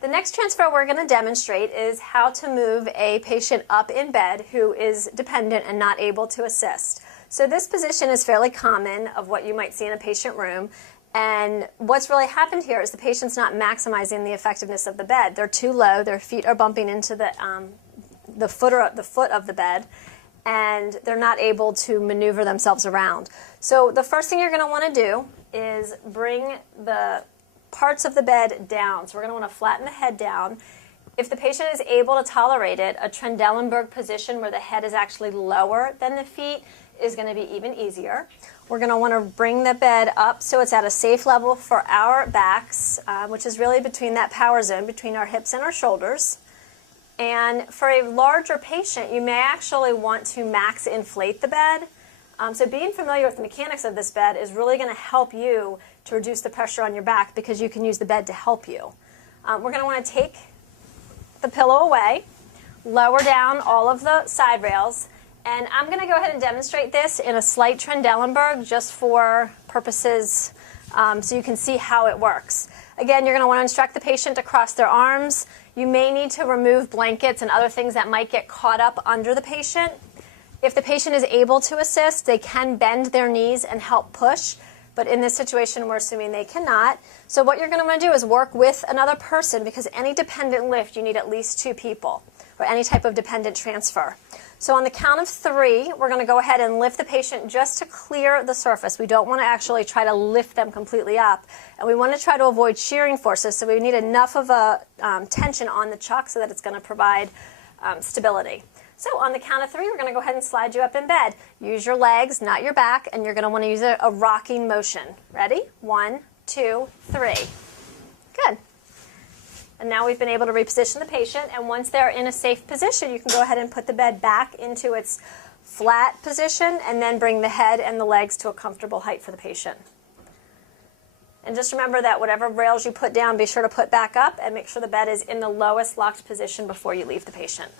The next transfer we're going to demonstrate is how to move a patient up in bed who is dependent and not able to assist. So this position is fairly common of what you might see in a patient room, and what's really happened here is the patient's not maximizing the effectiveness of the bed. They're too low, their feet are bumping into the foot of the bed, and they're not able to maneuver themselves around. So the first thing you're going to want to do is bring the parts of the bed down. So we're going to want to flatten the head down. If the patient is able to tolerate it, a Trendelenburg position where the head is actually lower than the feet is going to be even easier. We're going to want to bring the bed up so it's at a safe level for our backs, which is really between that power zone, between our hips and our shoulders. And for a larger patient, you may actually want to max inflate the bed. So being familiar with the mechanics of this bed is really going to help you to reduce the pressure on your back because you can use the bed to help you. We're going to want to take the pillow away, lower down all of the side rails, and I'm going to go ahead and demonstrate this in a slight Trendelenburg just for purposes so you can see how it works. Again, you're going to want to instruct the patient to cross their arms. You may need to remove blankets and other things that might get caught up under the patient. If the patient is able to assist, they can bend their knees and help push, but in this situation, we're assuming they cannot. So what you're going to want to do is work with another person because any dependent lift, you need at least 2 people or any type of dependent transfer. So on the count of 3, we're going to go ahead and lift the patient just to clear the surface. We don't want to actually try to lift them completely up, and we want to try to avoid shearing forces, so we need enough of a tension on the chuck so that it's going to provide stability. So on the count of 3, we're going to go ahead and slide you up in bed. Use your legs, not your back, and you're going to want to use a rocking motion. Ready? 1, 2, 3. Good. And now we've been able to reposition the patient, and once they're in a safe position, you can go ahead and put the bed back into its flat position and then bring the head and the legs to a comfortable height for the patient. And just remember that whatever rails you put down, be sure to put back up and make sure the bed is in the lowest locked position before you leave the patient.